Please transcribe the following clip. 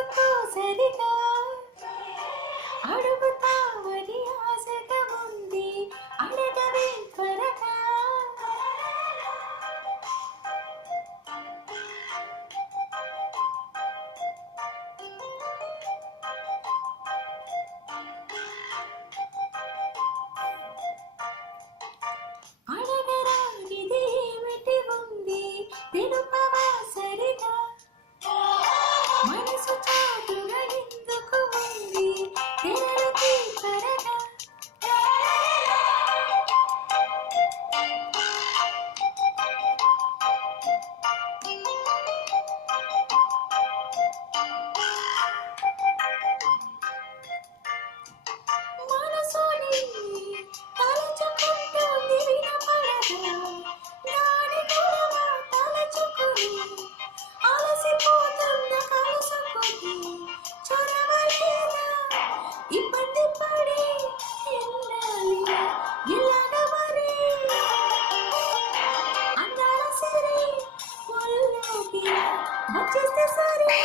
తెలుసుకో సరిగా అడుగుతావని ఆశగా ఉంది అడగవే త్వరగా అడగరానిది ఏమిటి ఉంది తెలుపవా సరిగా మనసు చాటుగా ఎందుకు ఉంది తెరలుకి త్వరగా మనసుని తలచుకుంటోంది వినపడదా దాని గొడవ తలచుకుని అలసిపోతున్న కలుసుకుని చొరవలేదా ఇబ్బంది పడి వెళ్ళాలి ఎలాగ మరి అందాల సరే ఒళ్ళోకి వచ్చేస్తే సరే